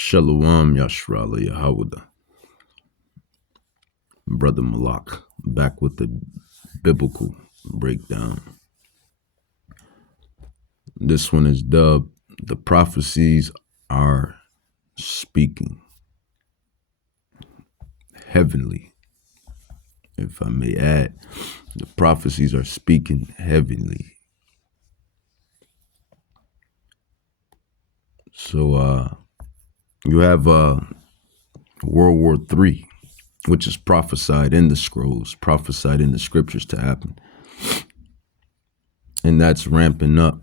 Shalom Yashrala Yahawada. Brother Malak, back with the biblical breakdown. This one is dubbed The Prophecies Are Speaking. Heavenly, if I may add. The prophecies are speaking heavenly. So you have World War III, which is prophesied in the scrolls, prophesied in the scriptures to happen. And that's ramping up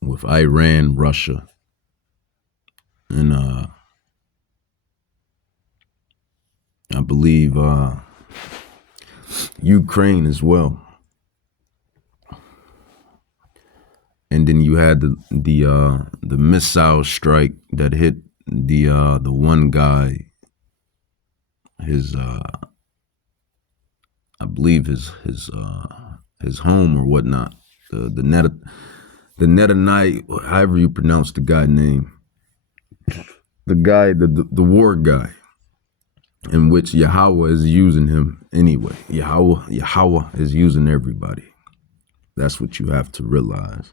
with Iran, Russia, and I believe Ukraine as well. And then you had the missile strike that hit the one guy, his I believe his home or whatnot. The Netanyahu, however you pronounce the guy name. The guy, the war guy, in which Yahweh is using him anyway. Yahweh is using everybody. That's what you have to realize.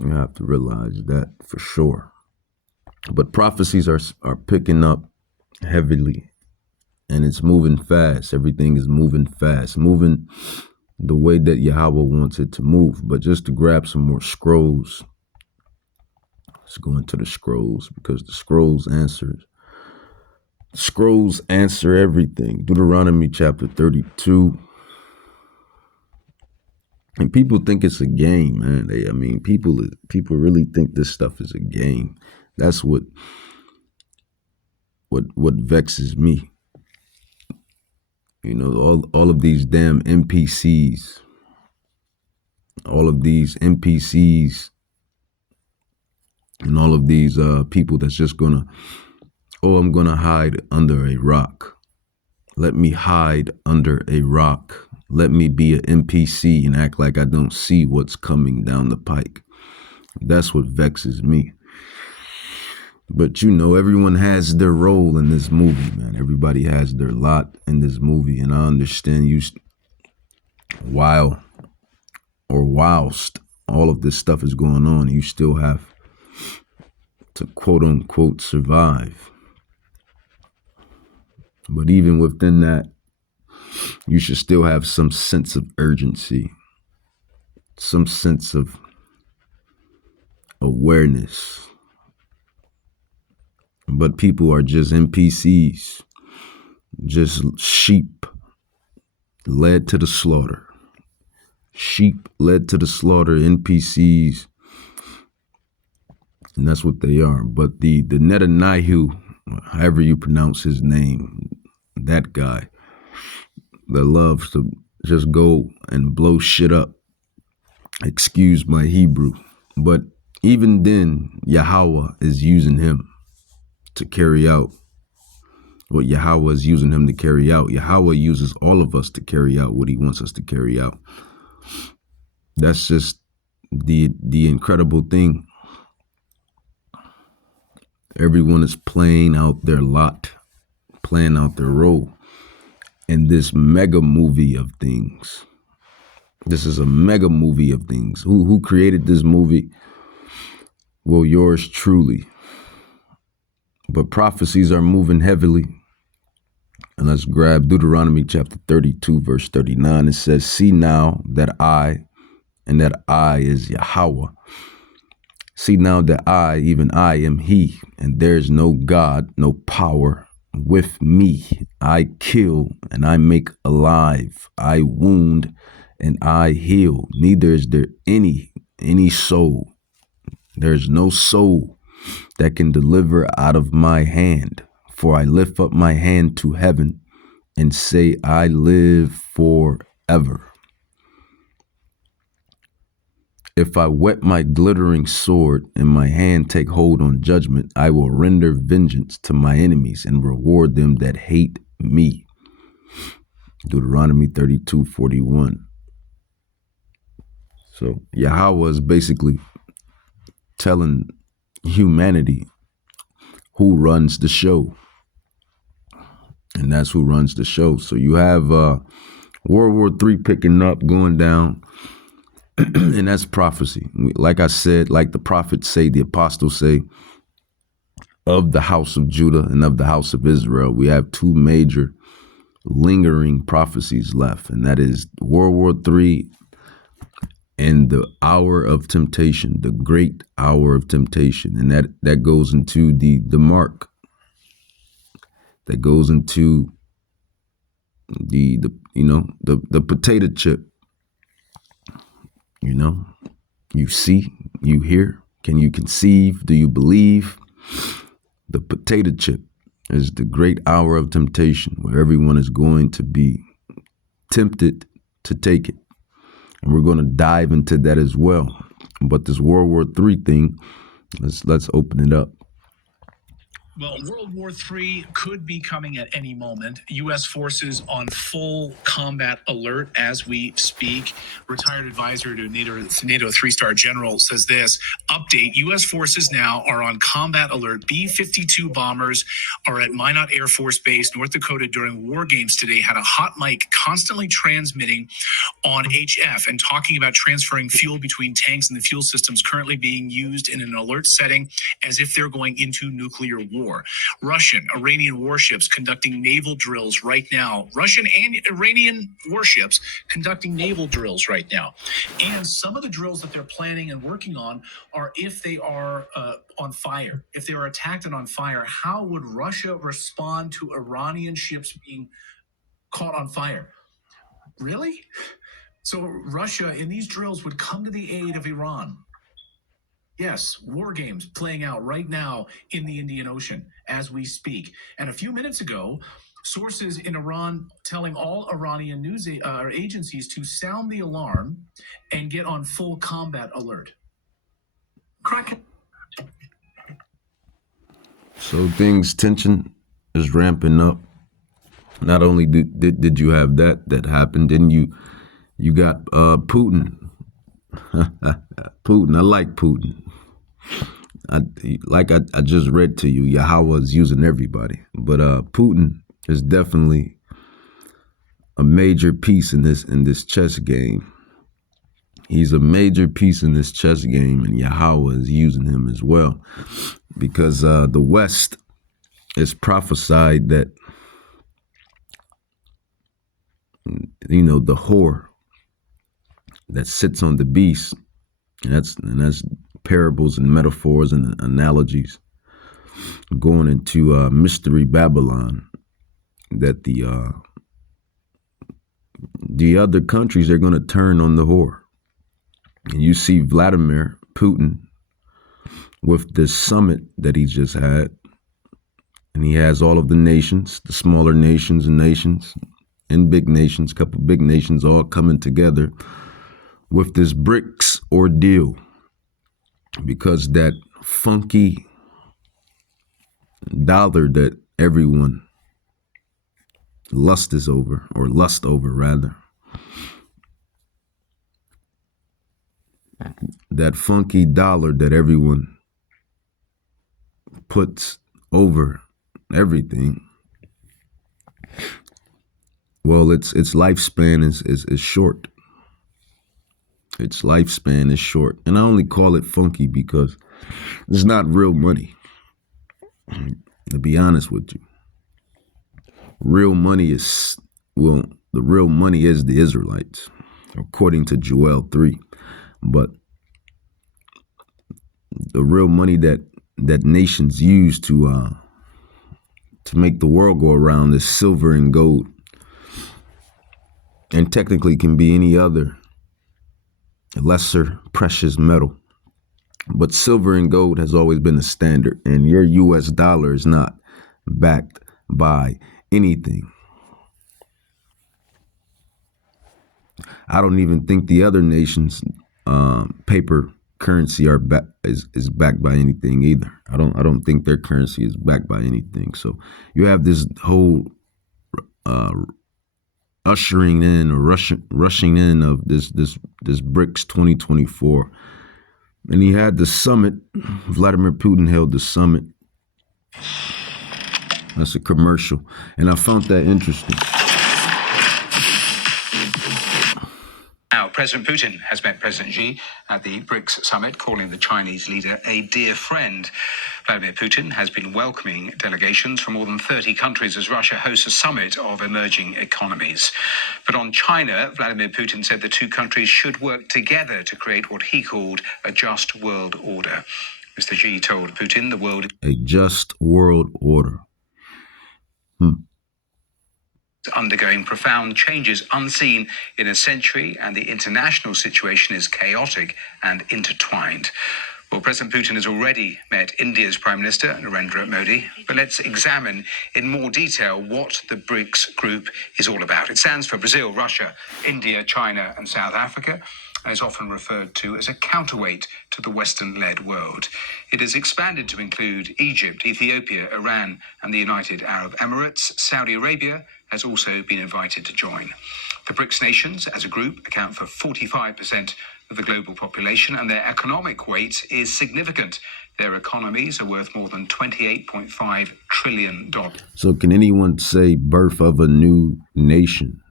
You have to realize that for sure. But prophecies are picking up heavily, and it's moving fast. Everything is moving fast, moving the way that Yahweh wants it to move. But just to grab some more scrolls, let's go into the scrolls, because the scrolls answer everything. Deuteronomy chapter 32. And people think it's a game, man. People really think this stuff is a game. That's what vexes me. You know, all of these damn NPCs, all of these NPCs, and all of these people that's just gonna, I'm gonna hide under a rock. Let me hide under a rock. Let me be an NPC and act like I don't see what's coming down the pike. That's what vexes me. But you know, everyone has their role in this movie, man. Everybody has their lot in this movie. And I understand whilst all of this stuff is going on, you still have to quote unquote survive. But even within that, you should still have some sense of urgency, some sense of awareness. But people are just NPCs, just sheep led to the slaughter. Sheep led to the slaughter, NPCs. And that's what they are. But the Netanyahu, however you pronounce his name, that guy that loves to just go and blow shit up. Excuse my Hebrew. But even then, Yahweh is using him to carry out what Yahweh is using him to carry out. Yahweh uses all of us to carry out what he wants us to carry out. That's just the incredible thing. Everyone is playing out their lot, playing out their role in this mega movie of things. This is a mega movie of things. Who created this movie? Well, yours truly. But prophecies are moving heavily. And let's grab Deuteronomy chapter 32, verse 39. It says, see now that I, and that I is Yahweh. See now that I, even I, am he, and there is no God, no power with me. I kill and I make alive. I wound and I heal. Neither is there any soul. There's no soul that can deliver out of my hand. For I lift up my hand to heaven and say, I live forever. If I whet my glittering sword and my hand take hold on judgment, I will render vengeance to my enemies and reward them that hate me. Deuteronomy 32:41. So Yahweh is basically telling humanity who runs the show. And that's who runs the show. So you have World War III picking up, going down, and that's prophecy. Like I said, like the prophets say, the apostles say, of the house of Judah and of the house of Israel, we have two major lingering prophecies left, and that is World War III and the hour of temptation, the great hour of temptation. And that goes into the mark, that goes into the the potato chip. You see, you hear, can you conceive, do you believe? The potato chip is the great hour of temptation, where everyone is going to be tempted to take it, and we're going to dive into that as well. But this World War III thing, let's open it up. Well, World War III could be coming at any moment. U.S. forces on full combat alert as we speak. Retired advisor to NATO three-star general says this, update, U.S. forces now are on combat alert. B-52 bombers are at Minot Air Force Base, North Dakota during war games today, had a hot mic constantly transmitting on HF and talking about transferring fuel between tanks, and the fuel systems currently being used in an alert setting as if they're going into nuclear war. Russian, Iranian warships conducting naval drills right now. Russian and Iranian warships conducting naval drills right now. And some of the drills that they're planning and working on are if they are on fire. If they are attacked and on fire, how would Russia respond to Iranian ships being caught on fire? Really? So Russia in these drills would come to the aid of Iran. Yes, war games playing out right now in the Indian Ocean as we speak. And a few minutes ago, sources in Iran telling all Iranian news agencies to sound the alarm and get on full combat alert. So tension is ramping up. Not only did you have that happened, then you got Putin. Putin, I like Putin. I just read to you, Yahweh is using everybody, but Putin is definitely a major piece in this chess game. He's a major piece in this chess game, and Yahweh is using him as well, because the West is prophesied that the whore that sits on the beast, and that's parables and metaphors and analogies going into mystery Babylon, that the other countries are going to turn on the whore. And you see Vladimir Putin with this summit that he just had, and he has all of the nations, the smaller nations and big nations, couple big nations all coming together with this BRICS ordeal, because that funky dollar that everyone lust over rather, that funky dollar that everyone puts over everything, well, its lifespan is short. Its lifespan is short. And I only call it funky because it's not real money. To be honest with you, real money is, the real money is the Israelites, according to WW3. But the real money that nations use to make the world go around is silver and gold, and technically can be any other lesser precious metal. But silver and gold has always been the standard, and your US dollar is not backed by anything. I don't even think the other nations' paper currency is backed by anything either. I don't think their currency is backed by anything. So you have this whole ushering in or rushing in of this BRICS 2024 And he had the summit. Vladimir Putin held the summit. That's a commercial. And I found that interesting. Now, President Putin has met President Xi at the BRICS summit, calling the Chinese leader a dear friend. Vladimir Putin has been welcoming delegations from more than 30 countries as Russia hosts a summit of emerging economies. But on China, Vladimir Putin said the two countries should work together to create what he called a just world order. Mr. Xi told Putin the world A just world order. undergoing profound changes unseen in a century, and the international situation is chaotic and intertwined. Well, President Putin has already met India's Prime Minister, Narendra Modi, but let's examine in more detail what the BRICS group is all about. It stands for Brazil, Russia, India, China, and South Africa, and is often referred to as a counterweight to the Western-led world. It has expanded to include Egypt, Ethiopia, Iran, and the United Arab Emirates. Saudi Arabia has also been invited to join. The BRICS nations, as a group, account for 45% of the global population, and their economic weight is significant. Their economies are worth more than $28.5 trillion. So can anyone say birth of a new nation?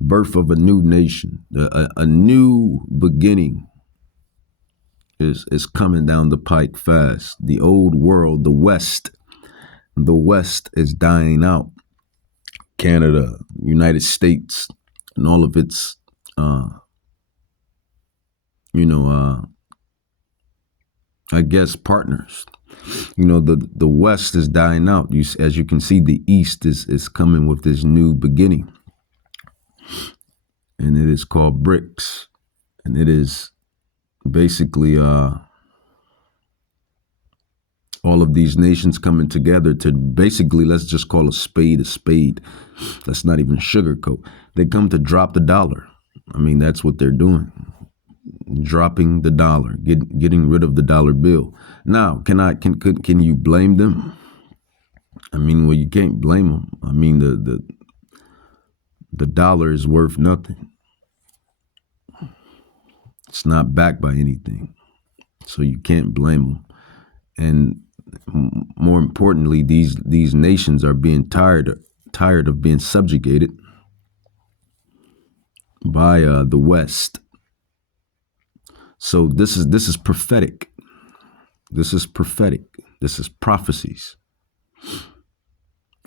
Birth of a new nation. A new beginning is coming down the pike fast. The old world, the West is dying out. Canada, United States, and all of its, I guess partners. The West is dying out. As you can see, the East is coming with this new beginning, and it is called BRICS, and it is basically all of these nations coming together to basically, let's just call a spade a spade. Let's not even sugarcoat. They come to drop the dollar. I mean, that's what they're doing. Dropping the dollar, getting rid of the dollar bill. Now, can you blame them? I mean, well, you can't blame them. I mean, the dollar is worth nothing. It's not backed by anything, so you can't blame them. And more importantly, these nations are being tired of being subjugated by the West. So this is prophetic. This is prophetic. This is prophecies,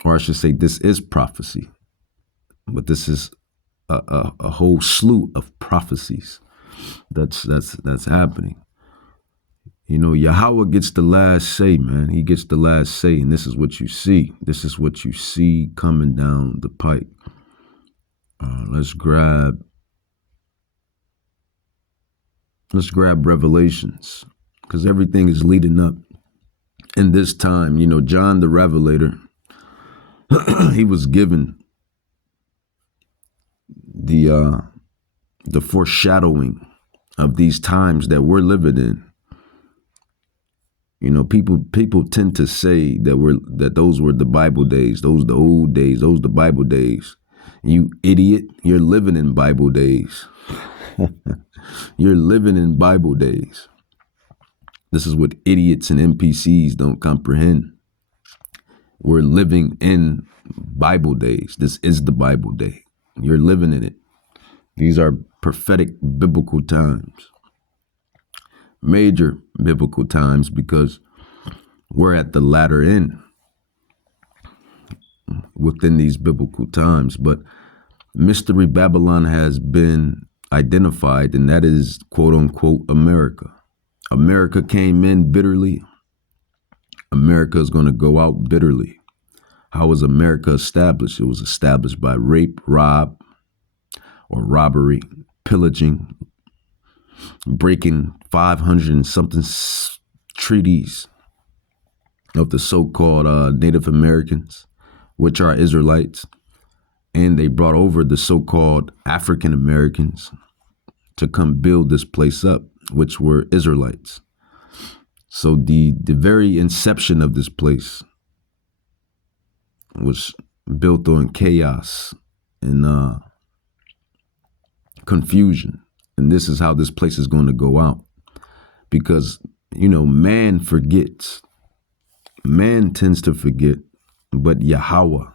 or I should say, this is prophecy. But this is a whole slew of prophecies that's happening. Yahweh gets the last say, man. He gets the last say, and this is what you see. This is what you see coming down the pike. Let's grab Revelations, because everything is leading up. In this time, John the Revelator, he was given the foreshadowing of these times that we're living in. People tend to say that those were the Bible days, those the old days, those the Bible days. You idiot, you're living in Bible days. You're living in Bible days. This is what idiots and NPCs don't comprehend. We're living in Bible days. This is the Bible day. You're living in it. These are prophetic biblical times. Major biblical times, because we're at the latter end within these biblical times. But Mystery Babylon has been identified, and that is, quote unquote, America. America came in bitterly. America is going to go out bitterly. How was America established? It was established by rape, robbery, pillaging, breaking 500 and something treaties of the so-called Native Americans, which are Israelites. And they brought over the so-called African Americans to come build this place up, which were Israelites. So the very inception of this place was built on chaos and confusion. And this is how this place is going to go out. because, man forgets. Man tends to forget, but Yahweh,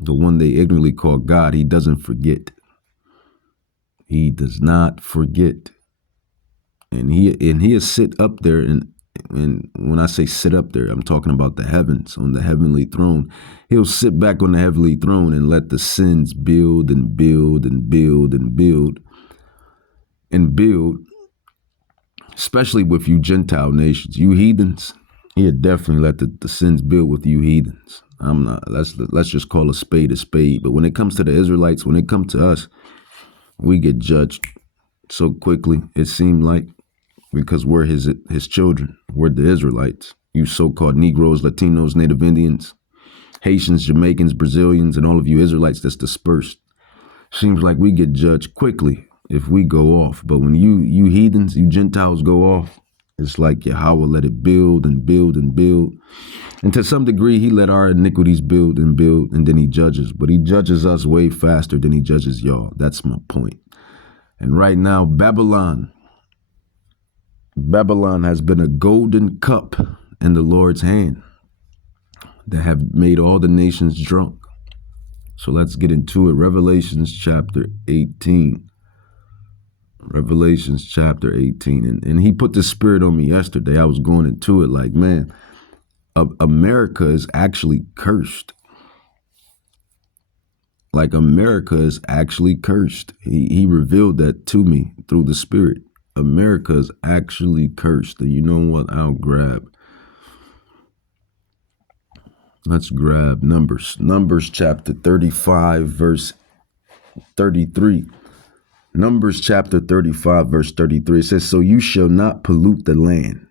the one they ignorantly call God, he doesn't forget. He does not forget. And he'll sit up there, and when I say sit up there, I'm talking about the heavens, on the heavenly throne. He'll sit back on the heavenly throne and let the sins build and build and build and build and build, especially with you Gentile nations, you heathens. He'll definitely let the sins build with you heathens. I'm not. Let's just call a spade a spade. But when it comes to the Israelites, when it comes to us, we get judged so quickly. It seemed like, because we're his children. We're the Israelites. You so-called Negroes, Latinos, Native Indians, Haitians, Jamaicans, Brazilians, and all of you Israelites that's dispersed. Seems like we get judged quickly if we go off. But when you heathens, you Gentiles go off, it's like Yahweh let it build and build and build. And to some degree, he let our iniquities build, and then he judges. But he judges us way faster than he judges y'all. That's my point. And right now, Babylon has been a golden cup in the Lord's hand that have made all the nations drunk. So let's get into it. Revelations chapter 18. Revelations chapter 18. And he put the spirit on me yesterday. I was going into it like, man, America is actually cursed. Like, America is actually cursed. He revealed that to me through the spirit. America is actually cursed. And you know what? Let's grab Numbers. Numbers chapter 35, verse 33. Numbers chapter 35, verse 33. It says, so you shall not pollute the land.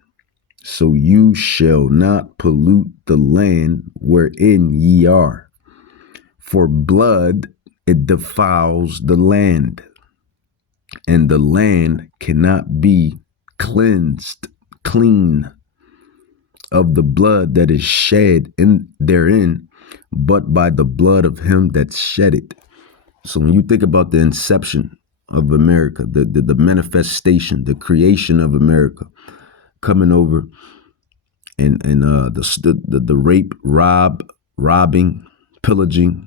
So you shall not pollute the land wherein ye are. For blood, it defiles the land, and the land cannot be clean of the blood that is shed in therein, but by the blood of him that shed it. So when you think about the inception of America, the manifestation, the creation of America, coming over, and the rape, robbing, pillaging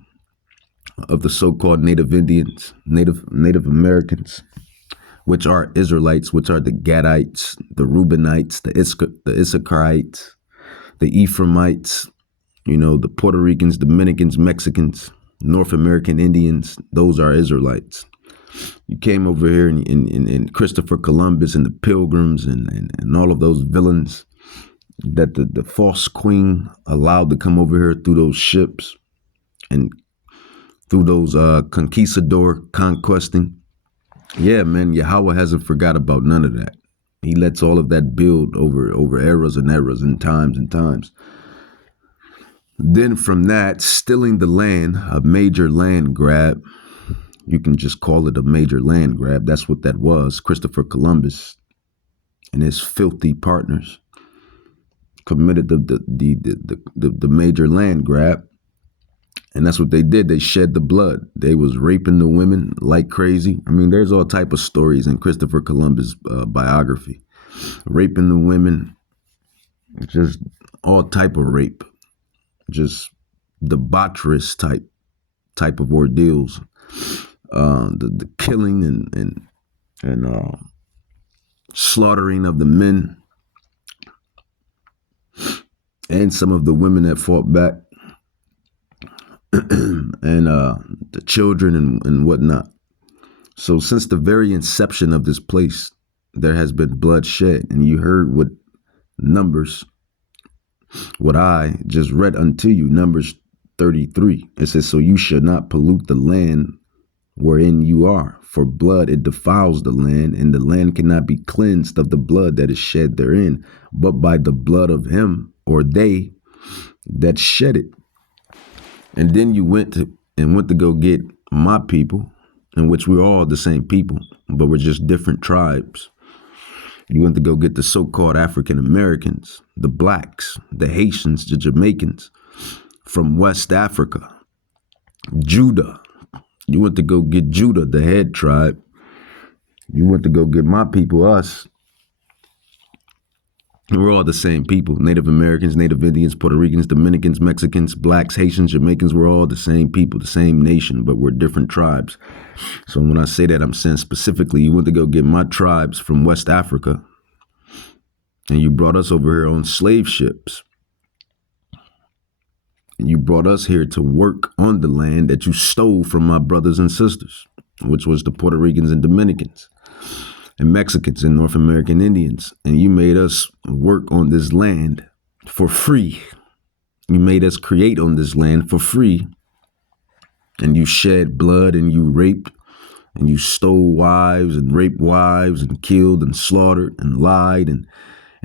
of the so-called Native Indians, Native Americans, which are Israelites, which are the Gadites, the Reubenites, the Issacharites, the Ephraimites, the Puerto Ricans, Dominicans, Mexicans, North American Indians. Those are Israelites. You came over here and Christopher Columbus and the Pilgrims and all of those villains that the false queen allowed to come over here through those ships and through those conquistador conquesting. Yeah, man, Yahweh hasn't forgot about none of that. He lets all of that build over eras and eras and times. Then from that, stealing the land, a major land grab. You can just call it a major land grab. That's what that was. Christopher Columbus and his filthy partners committed the major land grab. And that's what they did. They shed the blood. They was raping the women like crazy. I mean, there's all type of stories in Christopher Columbus' biography. Raping the women, just all type of rape, just debaucherous type of ordeals. The killing and slaughtering of the men and some of the women that fought back. And the children and whatnot. So since the very inception of this place, there has been bloodshed. And you heard what I just read unto you, Numbers 33. It says, so you shall not pollute the land wherein you are. For blood, it defiles the land, and the land cannot be cleansed of the blood that is shed therein, but by the blood of him or they that shed it. And then you went to go get my people, in which we're all the same people, but we're just different tribes. You went to go get the so-called African Americans, the blacks, the Haitians, the Jamaicans from West Africa, Judah. You went to go get Judah, the head tribe. You went to go get my people, us, We're all the same people. Native Americans, Native Indians, Puerto Ricans, Dominicans, Mexicans, blacks, Haitians, Jamaicans, we're all the same people, the same nation, but we're different tribes. So when I say that, I'm saying specifically, you went to go get my tribes from West Africa, and you brought us over here on slave ships. And you brought us here to work on the land that you stole from my brothers and sisters, which was the Puerto Ricans and Dominicans and Mexicans and North American Indians. And you made us work on this land for free. You made us create on this land for free. And you shed blood and you raped and you stole wives and raped wives and killed and slaughtered and lied and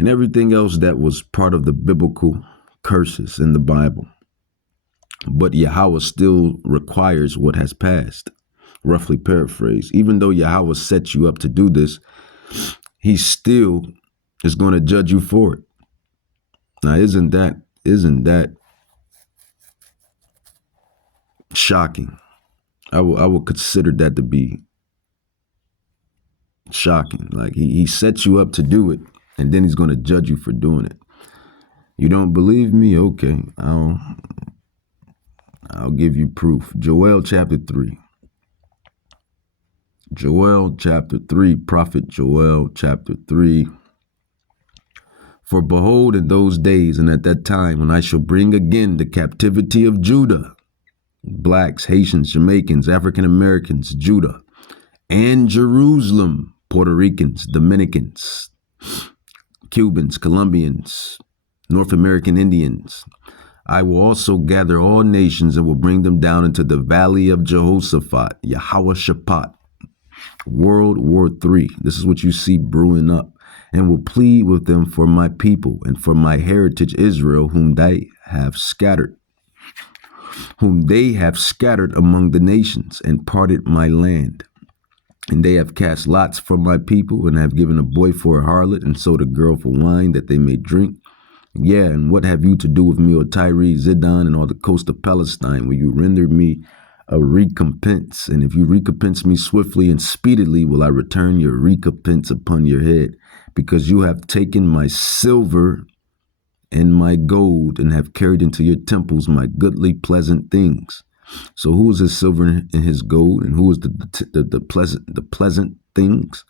everything else that was part of the biblical curses in the Bible. But Yahweh still requires what has passed. Roughly paraphrased. Even though Yahweh set you up to do this, he still is going to judge you for it. Now, isn't that shocking? I will consider that to be shocking. Like he sets you up to do it, and then he's going to judge you for doing it. You don't believe me? Okay, I'll give you proof. Joel chapter 3. Joel chapter 3, prophet Joel chapter 3. For behold, in those days and at that time, when I shall bring again the captivity of Judah, blacks, Haitians, Jamaicans, African Americans, Judah, and Jerusalem, Puerto Ricans, Dominicans, Cubans, Colombians, North American Indians, I will also gather all nations and will bring them down into the valley of Jehoshaphat, Yahweh Shaphat, World War III. This is what you see brewing up, and will plead with them for my people and for my heritage Israel, whom they have scattered among the nations and parted my land. And they have cast lots for my people and have given a boy for a harlot and sold a girl for wine that they may drink. Yeah, and what have you to do with me, O Tyre, Zidon, and all the coast of Palestine, where you render me a recompense? And if you recompense me swiftly and speedily, will I return your recompense upon your head, because you have taken my silver and my gold and have carried into your temples my goodly pleasant things. So who is his silver and his gold, and who is the pleasant things?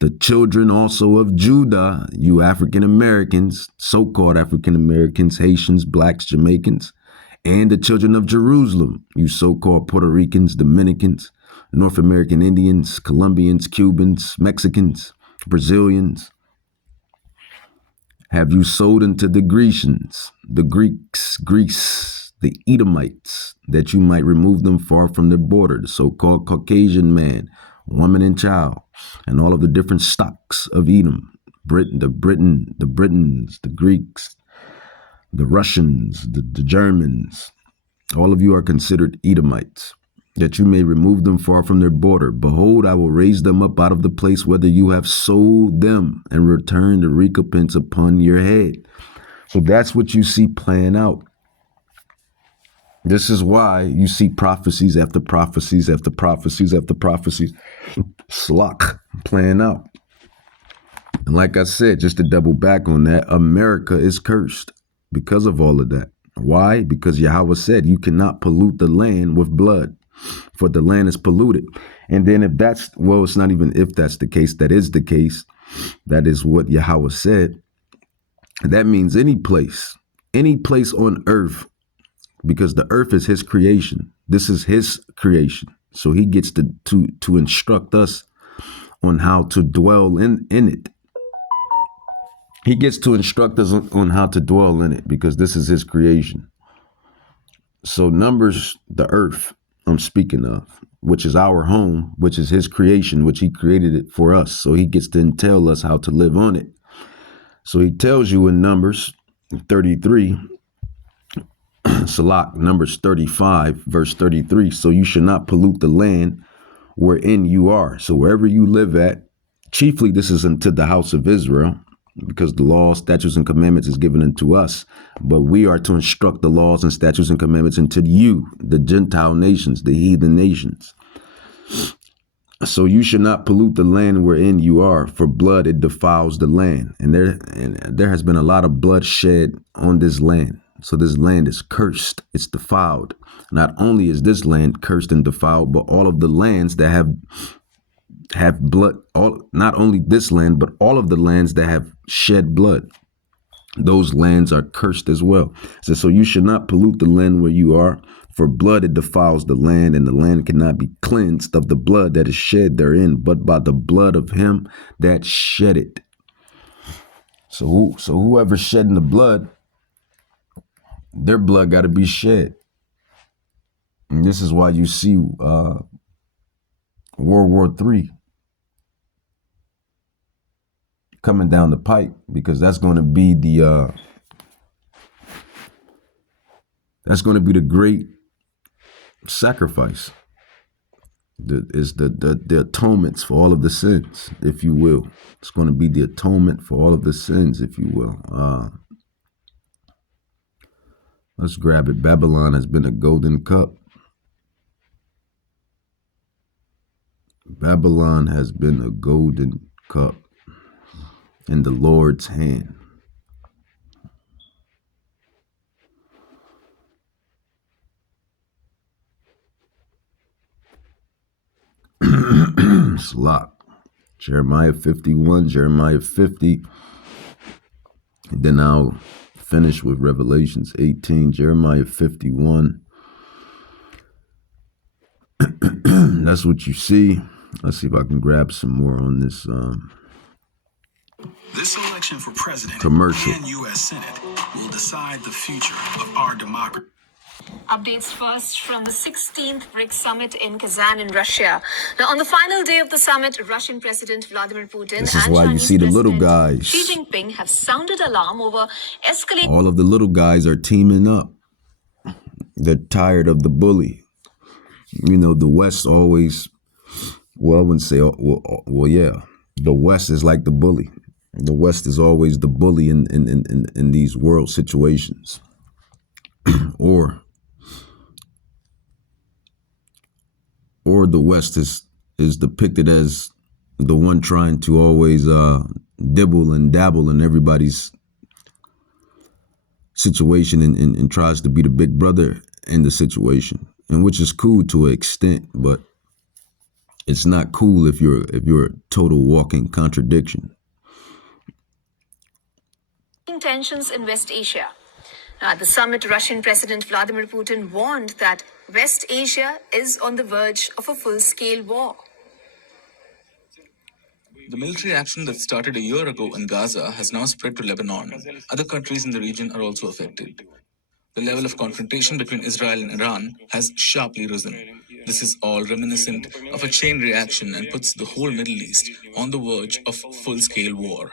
The children also of Judah, you African Americans, so-called African Americans, Haitians, blacks, Jamaicans, and the children of Jerusalem, you so-called Puerto Ricans, Dominicans, North American Indians, Colombians, Cubans, Mexicans, Brazilians, have you sold unto the Grecians, the Greeks, Greece, the Edomites, that you might remove them far from their border, the so-called Caucasian man, woman and child, and all of the different stocks of Edom, the Britons, the Greeks, the Russians, the Germans, all of you are considered Edomites, that you may remove them far from their border. Behold, I will raise them up out of the place whither you have sold them, and return the recompense upon your head. So that's what you see playing out. This is why you see prophecies after prophecies after prophecies after prophecies, slock, playing out. And like I said, just to double back on that, America is cursed because of all of that. Why? Because Yahweh said you cannot pollute the land with blood, for the land is polluted. And then if that's, well, it's not even if that's the case, that is the case. That is what Yahweh said. That means any place on earth, because the earth is his creation. This is his creation. So he gets to instruct us on how to dwell in it. He gets to instruct us on how to dwell in it, because this is his creation. So Numbers, the earth I'm speaking of, which is our home, which is his creation, which he created it for us. So he gets to tell us how to live on it. So he tells you in Numbers 33, Salak, Numbers 35, verse 33. So you should not pollute the land wherein you are. So wherever you live at, chiefly this is unto the house of Israel, because the law, statutes, and commandments is given unto us. But we are to instruct the laws and statutes and commandments unto you, the Gentile nations, the heathen nations. So you should not pollute the land wherein you are, for blood it defiles the land. And there has been a lot of bloodshed on this land. So this land is cursed, it's defiled. Not only is this land cursed and defiled, but all of the lands that have blood, not only this land, but all of the lands that have shed blood, those lands are cursed as well. So you should not pollute the land where you are, for blood it defiles the land, and the land cannot be cleansed of the blood that is shed therein, but by the blood of him that shed it. So whoever's shedding the blood, their blood got to be shed. And this is why you see World War III coming down the pipe, because that's going to be the great sacrifice. The atonements for all of the sins, if you will. It's going to be the atonement for all of the sins, if you will. Let's grab it. Babylon has been a golden cup. Babylon has been a golden cup in the Lord's hand. Slop. Jeremiah 51, Jeremiah 50. And then I'll finish with Revelations 18, Jeremiah 51. That's what you see. Let's see if I can grab some more on this This election for president commercial. and U.S. Senate will decide the future of our democracy. Updates first from the 16th BRICS summit in Kazan in Russia. Now, on the final day of the summit, Russian President Vladimir Putin This is and why you Chinese see the little President guys. Xi Jinping have sounded alarm over escalating. All of the little guys are teaming up. They're tired of the bully. You know, the West always, well, I wouldn't say, well, yeah. The West is like the bully. The West is always the bully in these world situations. or the West is depicted as the one trying to always dibble and dabble in everybody's situation and tries to be the big brother in the situation, and which is cool to an extent, but it's not cool if you're a total walking contradiction. Tensions in West Asia. At the summit, Russian President Vladimir Putin warned that West Asia is on the verge of a full-scale war. The military action that started a year ago in Gaza has now spread to Lebanon. Other countries in the region are also affected. The level of confrontation between Israel and Iran has sharply risen. This is all reminiscent of a chain reaction and puts the whole Middle East on the verge of full-scale war.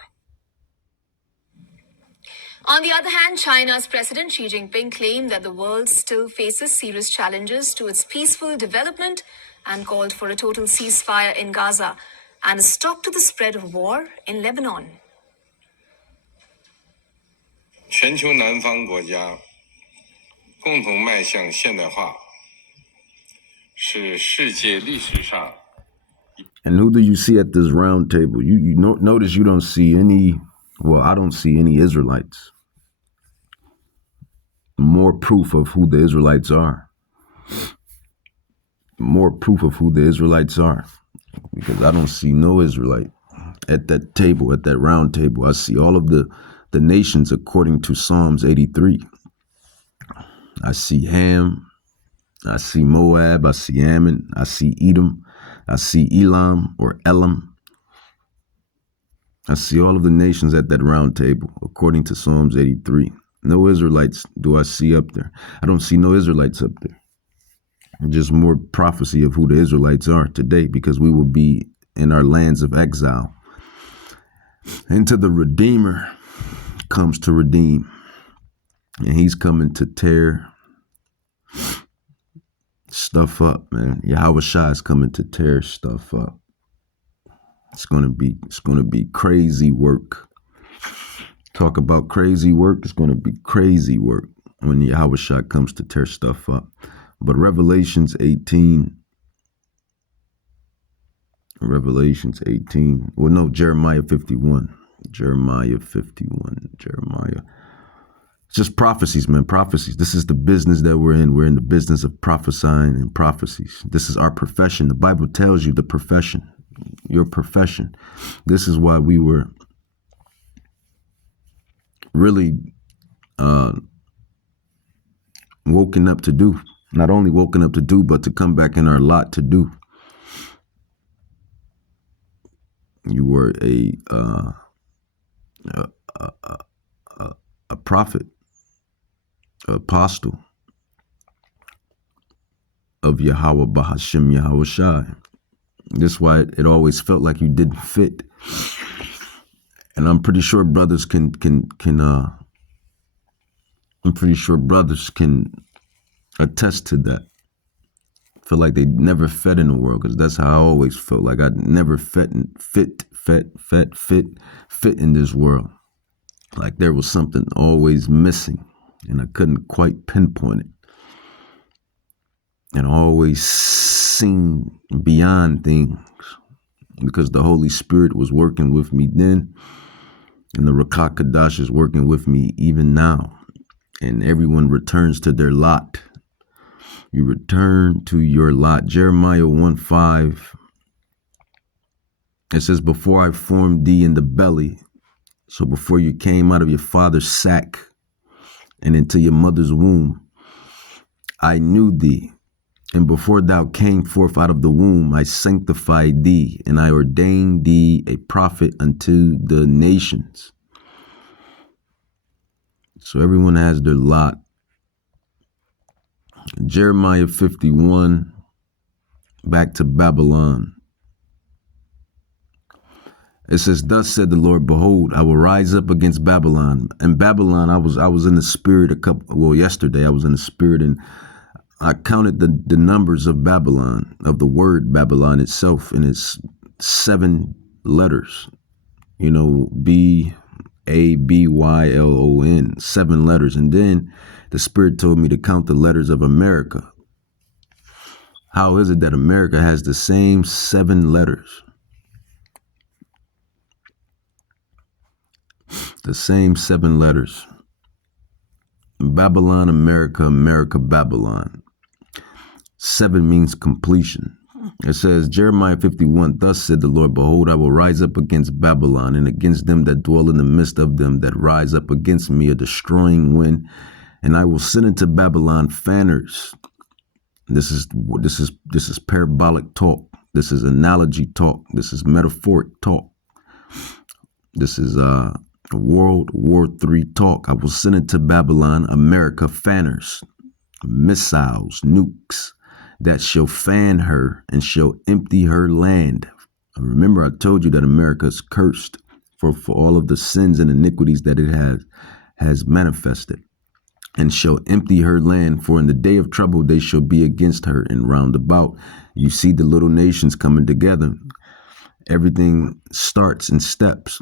On the other hand, China's President Xi Jinping claimed that the world still faces serious challenges to its peaceful development and called for a total ceasefire in Gaza and a stop to the spread of war in Lebanon. 全球南方国家共同迈向现代化，是世界历史上。 And who do you see at this round table? You notice you don't see any. Well, I don't see any Israelites. More proof of who the Israelites are. More proof of who the Israelites are. Because I don't see no Israelite at that table, at that round table. I see all of the nations according to Psalms 83. I see Ham. I see Moab. I see Ammon. I see Edom. I see Elam or Elam. I see all of the nations at that round table according to Psalms 83. No Israelites do I see up there. I don't see no Israelites up there. Just more prophecy of who the Israelites are today, because we will be in our lands of exile. Until the Redeemer comes to redeem. And he's coming to tear stuff up, man. Yahweh Shai is coming to tear stuff up. It's gonna be crazy work. Talk about crazy work. It's gonna be crazy work when Yahweh Shai comes to tear stuff up. But Revelations 18, Revelations 18. Well, no, Jeremiah 51. Jeremiah 51. Jeremiah. It's just prophecies, man. Prophecies. This is the business that we're in. We're in the business of prophesying and prophecies. This is our profession. The Bible tells you the profession, your profession. This is why we were really woken up to do. Not only woken up to do, but to come back in our lot to do. You were a prophet, apostle of Yahweh Bahashim Yahweh Shai. That's why it always felt like you didn't fit. And I'm pretty sure brothers can attest to that. Feel like they never fed in the world, because that's how I always felt. Like I never fit in this world. Like there was something always missing, and I couldn't quite pinpoint it. And always seen beyond things, because the Holy Spirit was working with me then, and the Rakah Kadash is working with me even now. And everyone returns to their lot. You return to your lot. Jeremiah 1:5. It says, before I formed thee in the belly, so before you came out of your father's sack and into your mother's womb, I knew thee. And before thou came forth out of the womb, I sanctified thee, and I ordained thee a prophet unto the nations. So everyone has their lot. Jeremiah 51, back to Babylon. It says, thus said the Lord, behold, I will rise up against Babylon. And Babylon, I was in the spirit yesterday I was in the spirit, and I counted the numbers of Babylon, of the word Babylon itself, and it's 7 letters. Babylon, 7 letters. And then the Spirit told me to count the letters of America. How is it that America has the same 7 letters? The same 7 letters. Babylon, America, America, Babylon. 7 means completion. It says, Jeremiah 51, thus said the Lord, behold, I will rise up against Babylon, and against them that dwell in the midst of them that rise up against me, a destroying wind, and I will send into Babylon fanners. This is parabolic talk. This is analogy talk. This is metaphoric talk. This is World War III talk. I will send into Babylon, America, fanners, missiles, nukes, that shall fan her and shall empty her land. Remember, I told you that America is cursed for all of the sins and iniquities that it has manifested, and shall empty her land, for in the day of trouble they shall be against her. And round about, you see the little nations coming together. Everything starts in steps.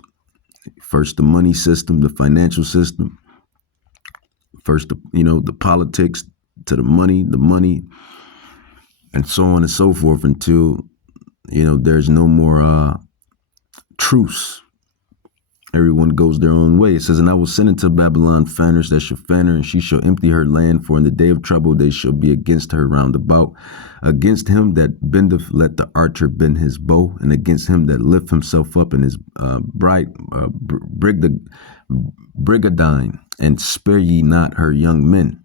First, the money system, the financial system. First, the politics, to the money, and so on and so forth, until, there's no more truce. Everyone goes their own way. It says, and I will send into Babylon fanners that shall fan her, and she shall empty her land, for in the day of trouble they shall be against her round about. Against him that bendeth, let the archer bend his bow, and against him that lift himself up in his brigandine, and spare ye not her young men.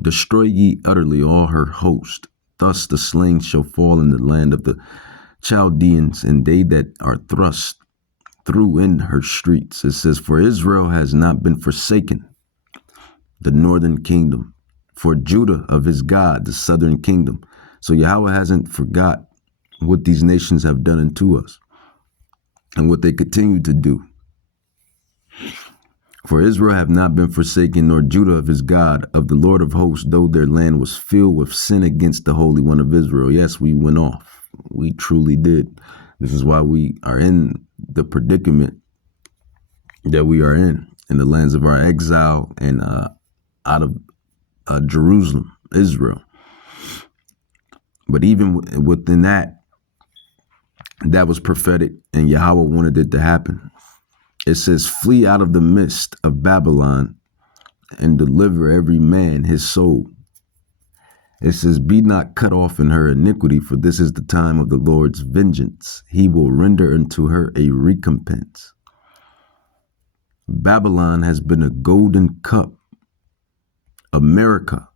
Destroy ye utterly all her host. Thus the slain shall fall in the land of the Chaldeans, and they that are thrust through in her streets. It says, for Israel has not been forsaken, the northern kingdom, for Judah of his God, the southern kingdom. So Yahweh hasn't forgot what these nations have done unto us, and what they continue to do. For Israel have not been forsaken, nor Judah of his God, of the Lord of hosts, though their land was filled with sin against the Holy One of Israel. Yes, we went off. We truly did. This is why we are in the predicament that we are in the lands of our exile, and out of Jerusalem, Israel. But even within that, That was prophetic, and Yahweh wanted it to happen. It says, flee out of the midst of Babylon and deliver every man his soul. It says, be not cut off in her iniquity, for this is the time of the Lord's vengeance. He will render unto her a recompense. Babylon has been a golden cup. America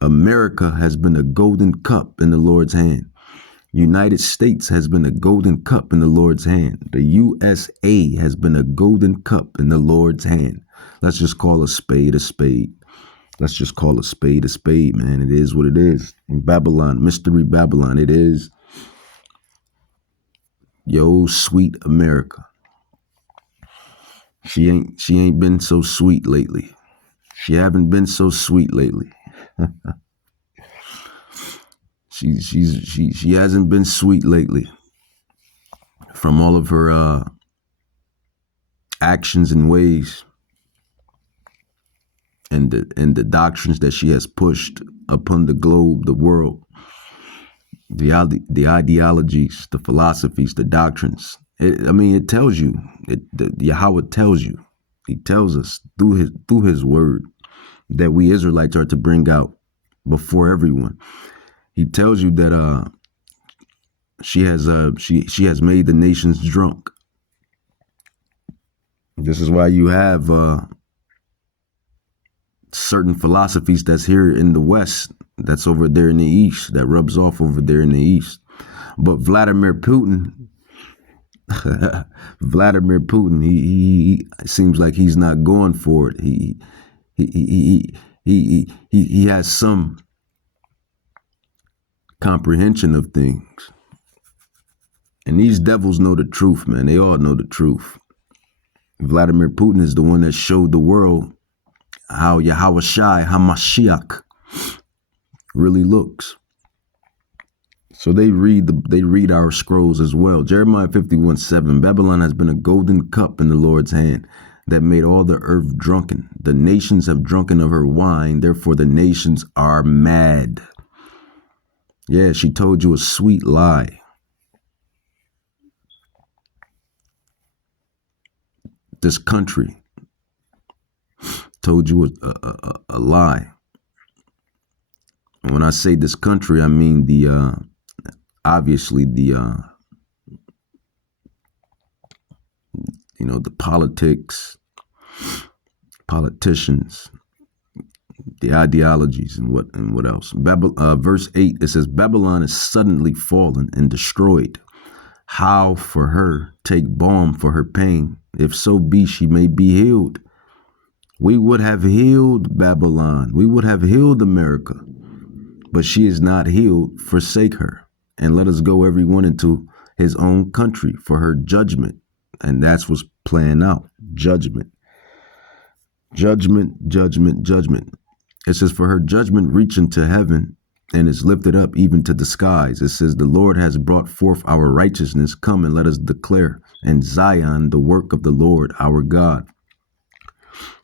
has been a golden cup in the Lord's hand. United States has been a golden cup in the Lord's hand. The USA has been a golden cup in the Lord's hand. Let's just call a spade a spade. Let's just call a spade, man. It is what it is. In Babylon, mystery Babylon, it is. Yo, sweet America. She ain't been so sweet lately. She haven't been so sweet lately. She hasn't been sweet lately. From all of her actions and ways, and the doctrines that she has pushed upon the globe, the world, the ideologies, the philosophies, the doctrines. It tells you. Yahweh tells you. He tells us through his word that we Israelites are to bring out before everyone. He tells you that she has made the nations drunk. This is why you have certain philosophies that's here in the West, that's over there in the East, that rubs off over there in the East. But Vladimir Putin, he seems like he's not going for it. He has some comprehension of things. And these devils know the truth, man. They all know the truth. Vladimir Putin is the one that showed the world how Yahweh Shai HaMashiach really looks. So they read our scrolls as well. Jeremiah 51:7. Babylon has been a golden cup in the Lord's hand that made all the earth drunken. The nations have drunken of her wine, therefore the nations are mad. Yeah, she told you a sweet lie. This country told you a lie. And when I say this country, I mean obviously the politics, politicians, the ideologies, and what else. Verse 8, it says, Babylon is suddenly fallen and destroyed. How for her take balm for her pain, if so be she may be healed. We would have healed Babylon. We would have healed America. But she is not healed. Forsake her. And let us go everyone into his own country for her judgment. And that's what's playing out. Judgment. Judgment, judgment, judgment. It says, for her judgment reach into heaven and is lifted up even to the skies. It says, the Lord has brought forth our righteousness. Come and let us declare in Zion the work of the Lord our God.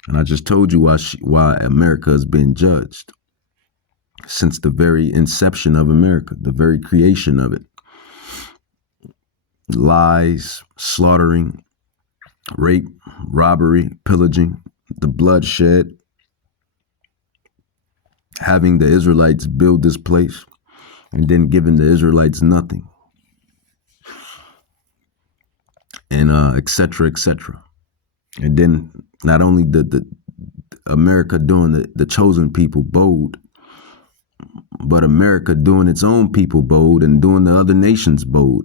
And I just told you why America is being judged since the very inception of America, the very creation of it. Lies, slaughtering, rape, robbery, pillaging, the bloodshed, having the Israelites build this place and then giving the Israelites nothing, and et cetera, et cetera. And then not only the America doing the chosen people bold, but America doing its own people bold and doing the other nations bold.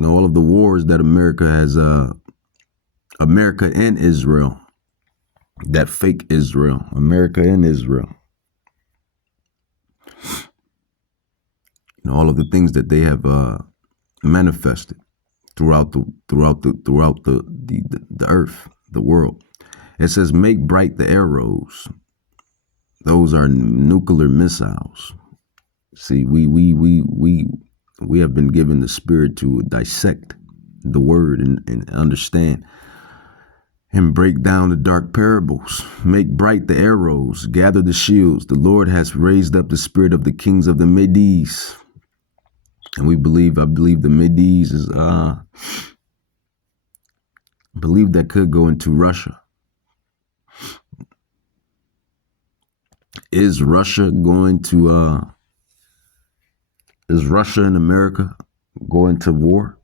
All of the wars that America has, America and Israel, that fake Israel, America and Israel. All of the things that they have manifested throughout the earth, the world. It says, make bright the arrows. Those are nuclear missiles. See, we have been given the spirit to dissect the word and understand and break down the dark parables, make bright the arrows, gather the shields. The Lord has raised up the spirit of the kings of the Medes. And I believe the Medes is, I believe that could go into Russia. Is Russia and America going to war?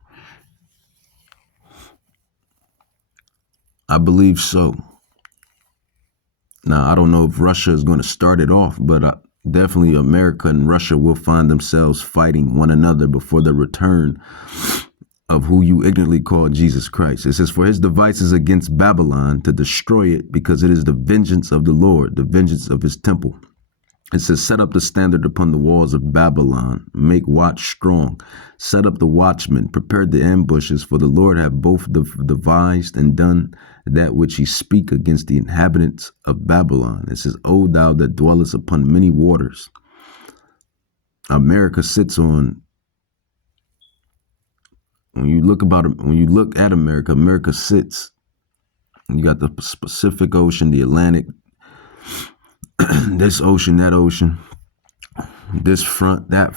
I believe so. Now, I don't know if Russia is going to start it off, but definitely America and Russia will find themselves fighting one another before the return of who you ignorantly call Jesus Christ. It says, for his devices against Babylon to destroy it, because it is the vengeance of the Lord, the vengeance of his temple. It says, set up the standard upon the walls of Babylon, make watch strong, set up the watchmen, prepare the ambushes, for the Lord have both devised and done that which he speak against the inhabitants of Babylon. It says, O thou that dwellest upon many waters. America sits on, when you look at America, America sits, you got the Pacific Ocean, the Atlantic, this ocean, that ocean, this front, that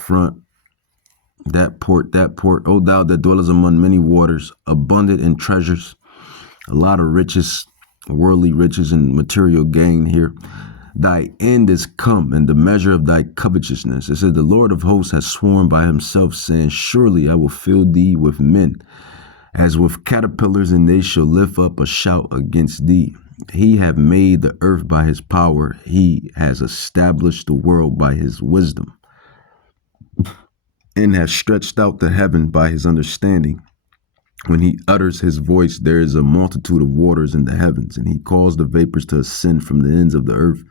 port, O thou that dwellest among many waters, abundant in treasures, a lot of riches, worldly riches and material gain here. Thy end is come, and the measure of thy covetousness. It says, the Lord of hosts has sworn by himself, saying, surely I will fill thee with men, as with caterpillars, and they shall lift up a shout against thee. He hath made the earth by his power. He has established the world by his wisdom, and has stretched out the heaven by his understanding. When he utters his voice, there is a multitude of waters in the heavens, and he caused the vapors to ascend from the ends of the earth.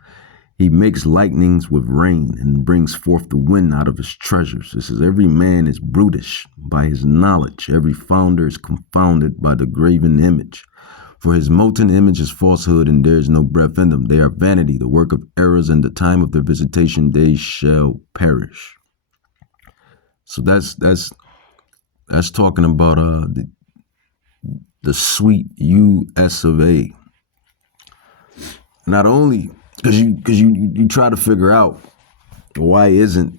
He makes lightnings with rain, and brings forth the wind out of his treasures. It says, every man is brutish by his knowledge. Every founder is confounded by the graven image. For his molten image is falsehood, and there is no breath in them. They are vanity, the work of errors, and the time of their visitation they shall perish. So that's talking about the sweet US of A. Not only because you try to figure out why isn't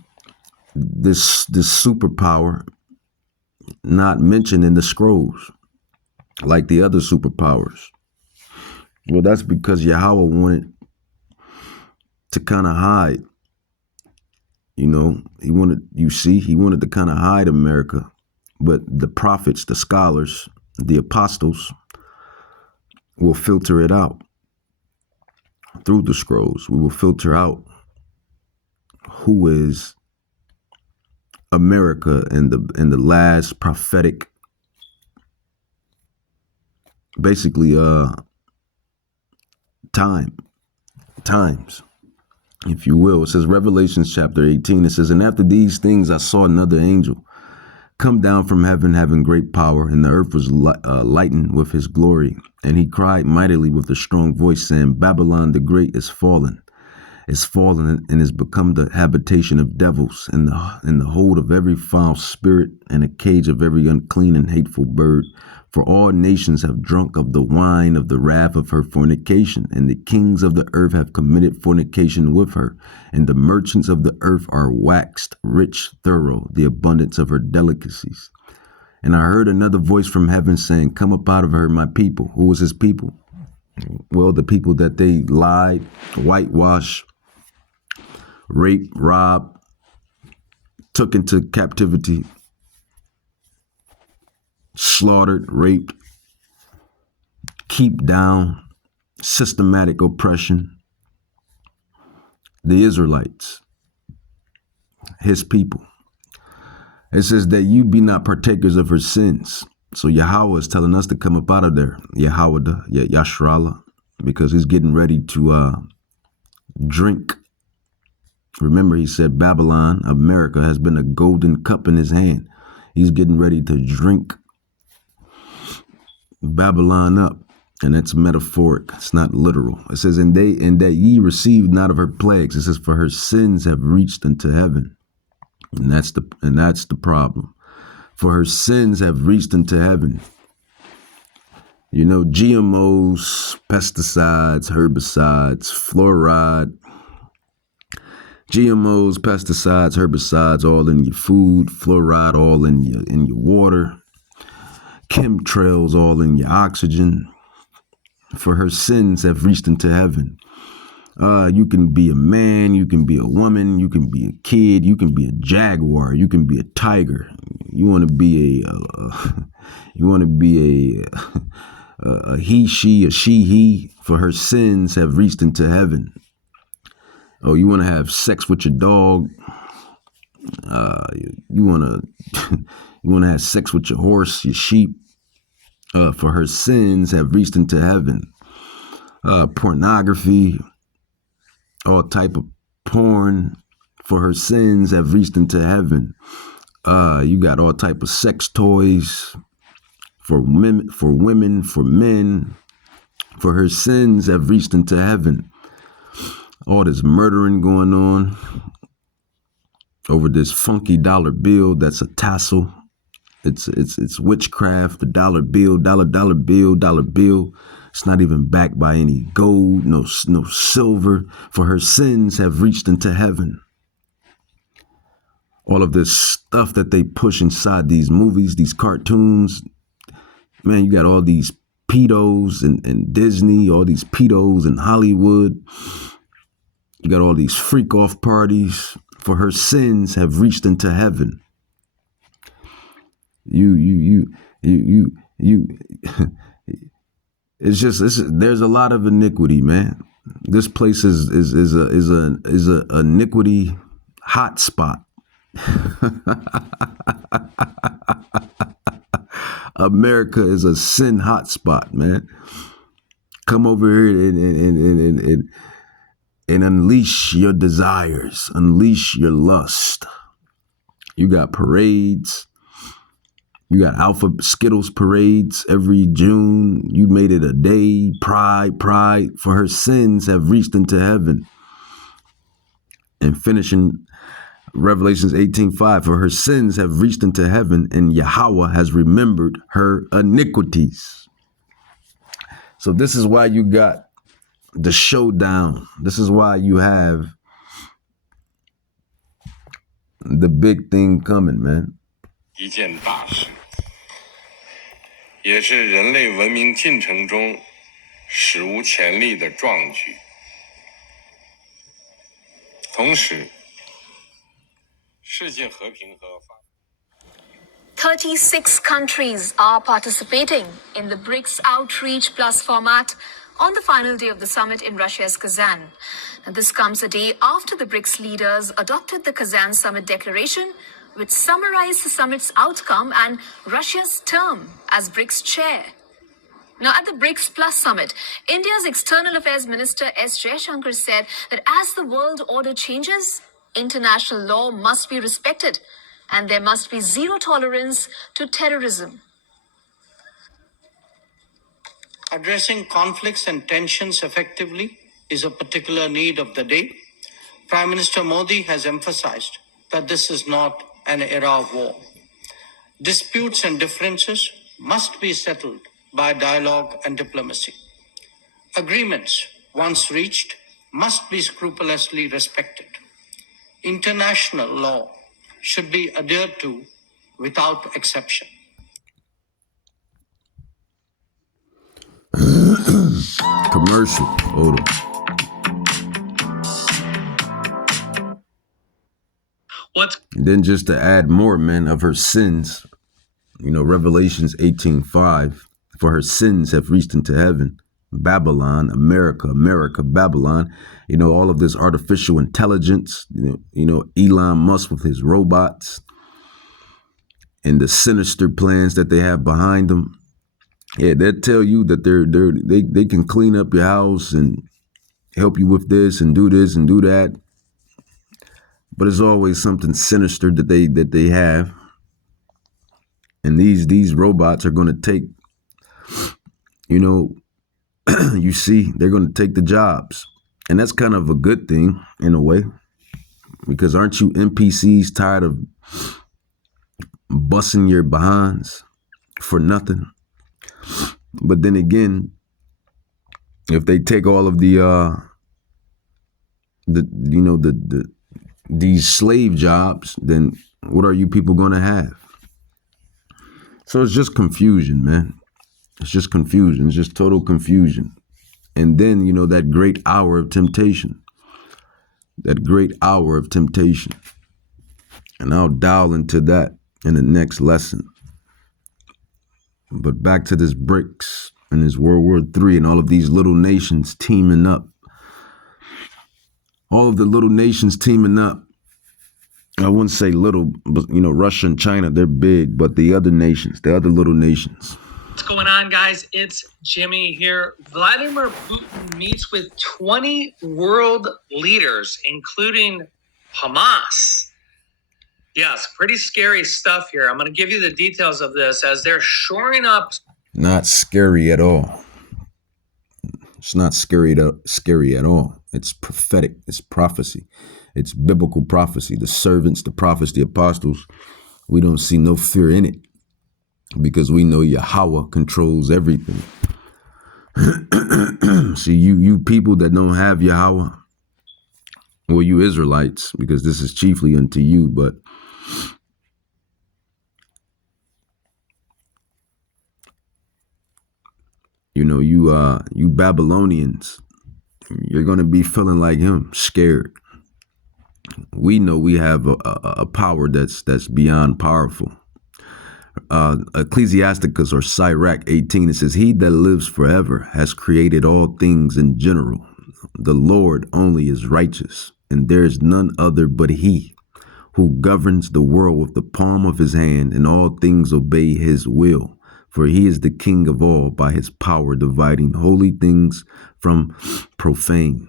this superpower not mentioned in the scrolls like the other superpowers. Well, that's because Yahweh wanted to kind of hide. He wanted to kind of hide America. But the prophets, the scholars, the apostles will filter it out through the scrolls. We will filter out who is America in the last prophetic, basically times, if you will. It says Revelation chapter 18. It says, and after these things I saw another angel come down from heaven, having great power, and the earth was lightened with his glory. And he cried mightily with a strong voice, saying, Babylon the great is fallen, and is become the habitation of devils, and the hold of every foul spirit, and a cage of every unclean and hateful bird. For all nations have drunk of the wine of the wrath of her fornication, and the kings of the earth have committed fornication with her, and the merchants of the earth are waxed rich thorough, the abundance of her delicacies. And I heard another voice from heaven saying, come up out of her, my people. Who was his people? Well, the people that they lied, whitewashed, raped, robbed, took into captivity, slaughtered, raped, keep down, systematic oppression. The Israelites, his people. It says that you be not partakers of her sins. So Yahweh is telling us to come up out of there. Yahweh, Yashrala, because he's getting ready to drink. Remember, he said Babylon, America, has been a golden cup in his hand. He's getting ready to drink Babylon up. And it's metaphoric. It's not literal. It says, and that ye received not of her plagues. It says, for her sins have reached unto heaven. And that's the problem. For her sins have reached unto heaven. GMOs, pesticides, herbicides, fluoride, GMOs, pesticides, herbicides, all in your food, fluoride, all in your water, chemtrails, all in your oxygen. For her sins have reached into heaven. You can be a man, you can be a woman, you can be a kid, you can be a jaguar, you can be a tiger. You want to be a he, she, a she, he. For her sins have reached into heaven. Oh, you want to have sex with your dog? You want to have sex with your horse, your sheep? For her sins have reached into heaven. Pornography, all type of porn. For her sins have reached into heaven. You got all type of sex toys for women, for men. For her sins have reached into heaven. All this murdering going on over this funky dollar bill that's a tassel. It's witchcraft. The dollar bill. It's not even backed by any gold, no silver. For her sins have reached into heaven. All of this stuff that they push inside these movies, these cartoons. Man, you got all these pedos in Disney, all these pedos in Hollywood. You got all these freak off parties. For her sins have reached into heaven. It's just there's a lot of iniquity, man. This place is a iniquity hot spot. America is a sin hot spot, man. Come over here and unleash your desires, unleash your lust. You got parades. You got Alpha Skittles parades every June. You made it a day. Pride. For her sins have reached into heaven. And finishing Revelations 18:5, for her sins have reached into heaven, and Yahweh has remembered her iniquities. So this is why you got the showdown. This is why you have the big thing coming, man. 一件大事，也是人类文明进程中史无前例的壮举。同时，世界和平和发展。 36 countries are participating in the BRICS Outreach Plus format on the final day of the summit in Russia's Kazan. And this comes a day after the BRICS leaders adopted the Kazan Summit Declaration, which summarized the summit's outcome and Russia's term as BRICS chair. Now, at the BRICS Plus summit, India's External Affairs Minister S. Jaishankar said that as the world order changes, international law must be respected and there must be zero tolerance to terrorism. Addressing conflicts and tensions effectively is a particular need of the day. Prime Minister Modi has emphasized that this is not an era of war. Disputes and differences must be settled by dialogue and diplomacy. Agreements, once reached, must be scrupulously respected. International law should be adhered to without exception. Commercial. Hold on. And then just to add more, man, of her sins, Revelations 18:5, for her sins have reached into heaven. Babylon, America, Babylon, all of this artificial intelligence, Elon Musk with his robots and the sinister plans that they have behind them. Yeah, they'll tell you that they can clean up your house and help you with this and do that. But it's always something sinister that they have. And these robots are going to take, you see, they're going to take the jobs. And that's kind of a good thing in a way, because aren't you NPCs tired of busting your behinds for nothing? But then again, if they take all of the these slave jobs, then what are you people going to have? So it's just confusion, man. It's just confusion. It's just total confusion. And then, that great hour of temptation. That great hour of temptation. And I'll dial into that in the next lesson. But back to this BRICS and this World War III and all of these little nations teaming up. All of the little nations teaming up. I wouldn't say little, but, Russia and China, they're big. But the other nations, the other little nations. What's going on, guys? It's Jimmy here. Vladimir Putin meets with 20 world leaders, including Hamas. Yes, pretty scary stuff here. I'm going to give you the details of this as they're shoring up. Not scary at all. It's not scary at all. It's prophetic. It's prophecy. It's biblical prophecy. The servants, the prophets, the apostles, we don't see no fear in it because we know Yahweh controls everything. See, you people that don't have Yahweh, well, you Israelites, because this is chiefly unto you, but you Babylonians, you're going to be feeling like him, scared. We know we have a power that's beyond powerful. Ecclesiasticus or Sirach 18, it says, he that lives forever has created all things in general. The Lord only is righteous, and there is none other but he, who governs the world with the palm of his hand, and all things obey his will. For he is the king of all, by his power dividing holy things from profane.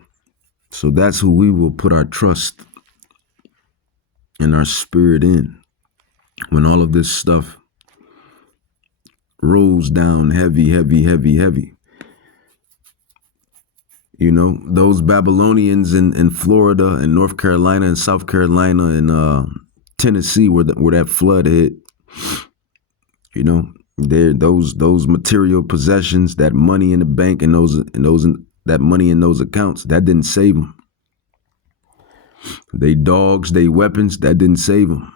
So that's who we will put our trust and our spirit in when all of this stuff rolls down heavy, heavy, heavy, heavy. Those Babylonians in Florida and North Carolina and South Carolina and Tennessee where that flood hit, those material possessions, that money in the bank and that money in those accounts, that didn't save them. They dogs, they weapons, that didn't save them.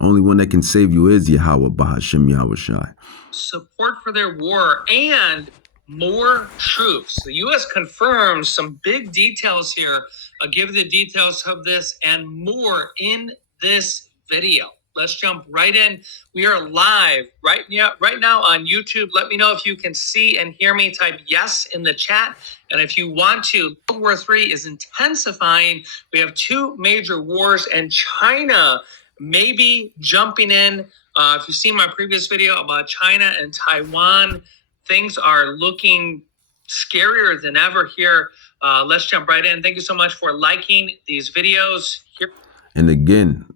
Only one that can save you is Yahweh Bahashem Yahushai. Support for their war and more troops. The U.S. confirms some big details here. I'll give the details of this and more in this video. Let's jump right in. We are live right now on YouTube. Let me know if you can see and hear me. Type yes in the chat. And if you want to, World War III is intensifying. We have two major wars, and China may be jumping in. If you've seen my previous video about China and Taiwan, things are looking scarier than ever here. Let's jump right in. Thank you so much for liking these videos. Here. And again,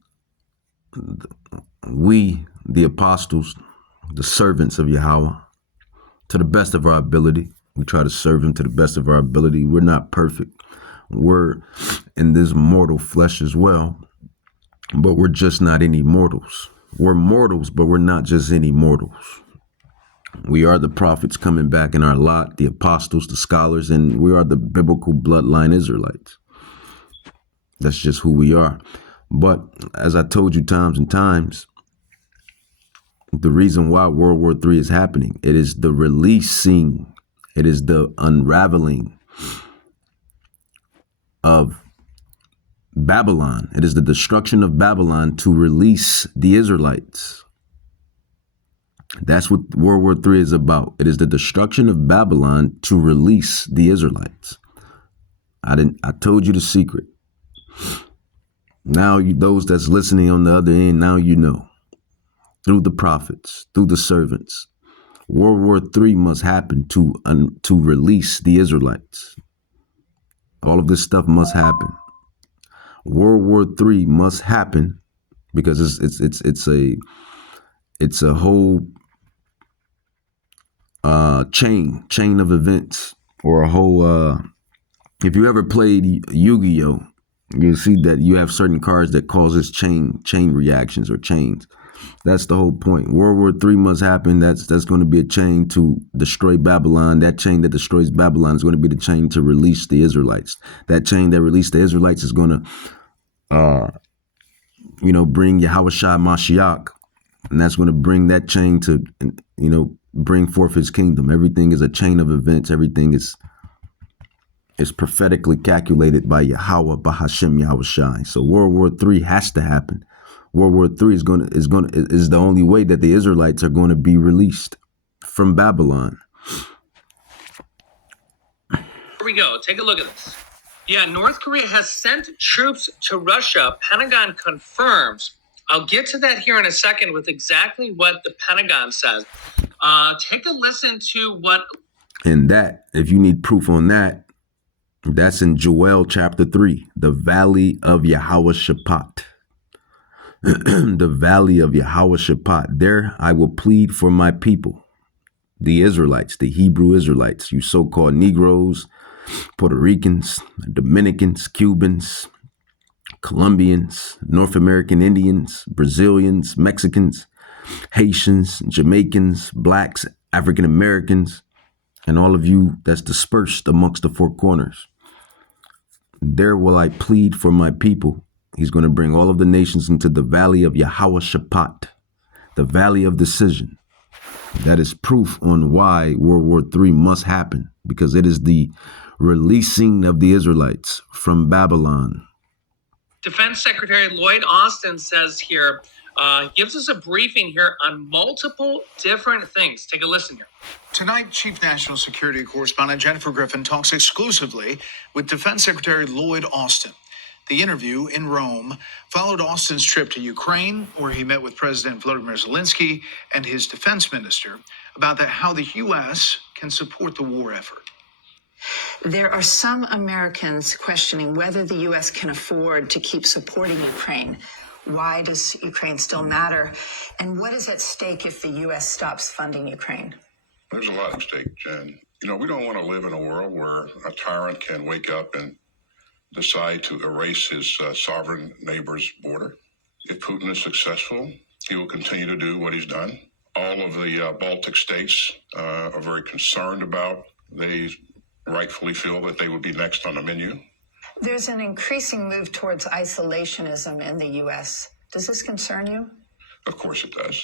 we, the apostles, the servants of Yahweh, to the best of our ability, we try to serve him to the best of our ability. We're not perfect. We're in this mortal flesh as well, but we're just not any mortals. We're mortals, but we're not just any mortals. We are the prophets coming back in our lot, the apostles, the scholars, and we are the biblical bloodline Israelites. That's just who we are. But as I told you times and times, the reason why World War III is happening, it is the releasing, it is the unraveling of Babylon. It is the destruction of Babylon to release the Israelites. That's what World War III is about. It is the destruction of Babylon to release the Israelites. I told you the secret. Now those that's listening on the other end, now you know. Through the prophets, through the servants. World War III must happen to release the Israelites. All of this stuff must happen. World War III must happen because it's a whole chain of events, or a whole if you ever played Yu-Gi-Oh, you'll see that you have certain cards that causes chain reactions or chains. That's the whole point. World War III must happen. That's going to be a chain to destroy Babylon. That chain that destroys Babylon is going to be the chain to release the Israelites. That chain that released the Israelites is going to, bring Yahushua Mashiach. And that's going to bring that chain to, bring forth his kingdom. Everything is a chain of events. Everything is prophetically calculated by Yahweh, Bahashem Yahushai. So World War III has to happen. World War III is the only way that the Israelites are going to be released from Babylon. Here we go. Take a look at this. Yeah, North Korea has sent troops to Russia. Pentagon confirms. I'll get to that here in a second with exactly what the Pentagon says. Take a listen to what. And that, if you need proof on that, that's in Joel chapter 3, the valley of Yahweh-Shaphat. The valley of Yahweh-Shaphat. There I will plead for my people, the Israelites, the Hebrew Israelites, you so-called Negroes, Puerto Ricans, Dominicans, Cubans, Colombians, North American Indians, Brazilians, Mexicans, Haitians, Jamaicans, Blacks, African Americans, and all of you that's dispersed amongst the four corners. There will I plead for my people. He's going to bring all of the nations into the valley of Yahweh-Shaphat, the valley of decision. That is proof on why World War III must happen, because it is the releasing of the Israelites from Babylon. Defense Secretary Lloyd Austin says here, gives us a briefing here on multiple different things. Take a listen here. Tonight, Chief National Security Correspondent Jennifer Griffin talks exclusively with Defense Secretary Lloyd Austin. The interview in Rome followed Austin's trip to Ukraine, where he met with President Volodymyr Zelensky and his defense minister about how the U.S. can support the war effort. There are some Americans questioning whether the U.S. can afford to keep supporting Ukraine. Why does Ukraine still matter? And what is at stake if the U.S. stops funding Ukraine? There's a lot at stake, Jen. We don't want to live in a world where a tyrant can wake up and decide to erase his sovereign neighbor's border. If Putin is successful, he will continue to do what he's done. All of the Baltic states are very concerned about. They rightfully feel that they would be next on the menu. There's an increasing move towards isolationism in the U.S. Does this concern you? Of course it does.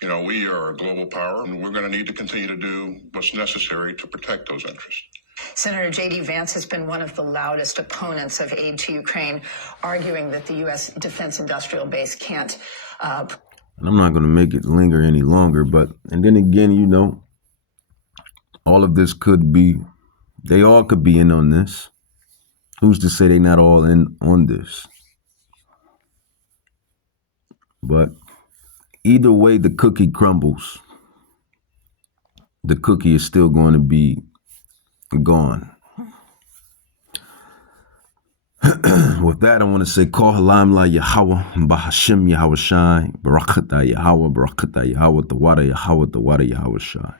We are a global power, and we're going to need to continue to do what's necessary to protect those interests. Senator J.D. Vance has been one of the loudest opponents of aid to Ukraine, arguing that the U.S. defense industrial base can't. And I'm not going to make it linger any longer, and then again, all of this they all could be in on this. Who's to say they're not all in on this? But either way the cookie crumbles, the cookie is still going to be gone. With that, I want to say, Call Halam La Yahweh, Bahashem Yahushai, Barakata Yahweh, Tawada Yahweh, Tawada Yahushai.